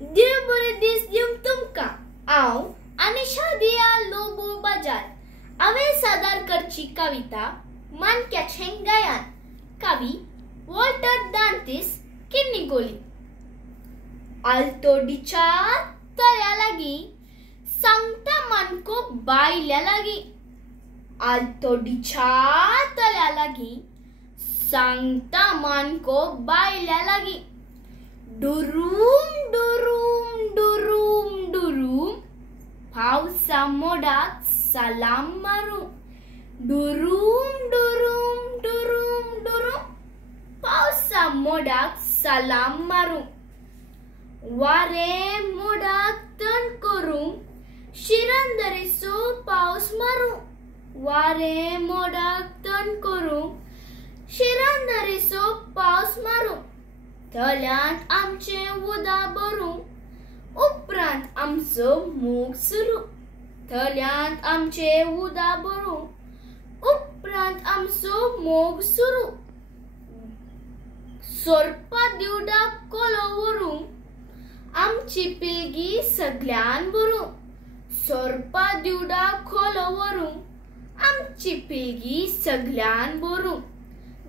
देव बरे दीस दिवंक तुमकां हांव अनिशा दिया लोबो बाजार हांवें सादर करची कविता मानक्याचें गायन कवी वॉल्टर दांतीस किन्निगोली। आलतोडीच्या तळ्या लागीं सांगता मानको बायल्या लागीं। आलतोडीच्या तळ्या लागीं सांगता मानको बायल्या लागीं। डुरूम डुरूम डुरूम डुरूम पावसा मोडाक सलाम मारूं। डुरूम डुरूम डुरूम डुरूम पावसा मोडाक सलाम मारूं। वारे मोडाक तण करूं शिरंदरेचो पावस मारूं। वारे मोडाक तण करूं शिरंदरेचो पावस मारूं। तळ्यांत आमचें उदक भरूं उपरांत आमचो मोग सुरू। तळ्यांत आमचें उदक भरूं उपरांत आमचो मोग सुरू। सोरपा दिवडाक कोलो व्हरूं आमची पिळगी सगळ्यान भरूं। सोरपा दिवडाक कोलो व्हरूं आमची पिळगी सगळ्यान भरूं।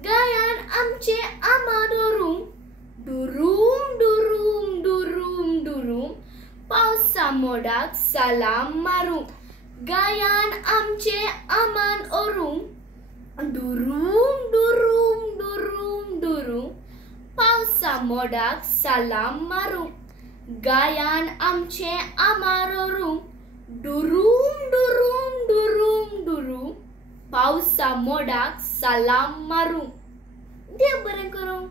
गायान आमचे आमा धरूं डुरूम डुरूम डुरूम डुरूम पावसा मोडाक सलाम मारूं। गायान आमचे आमान ओरूं डुरूम डुरूम डुरूम डुरूम पावसा मोडाक सलाम मारूं। गायान आमचे आमार ओरूं डुरूम डुरूम डुरूम डुरूम पावसा मोडाक सलाम मारूं। देव बरें करूं।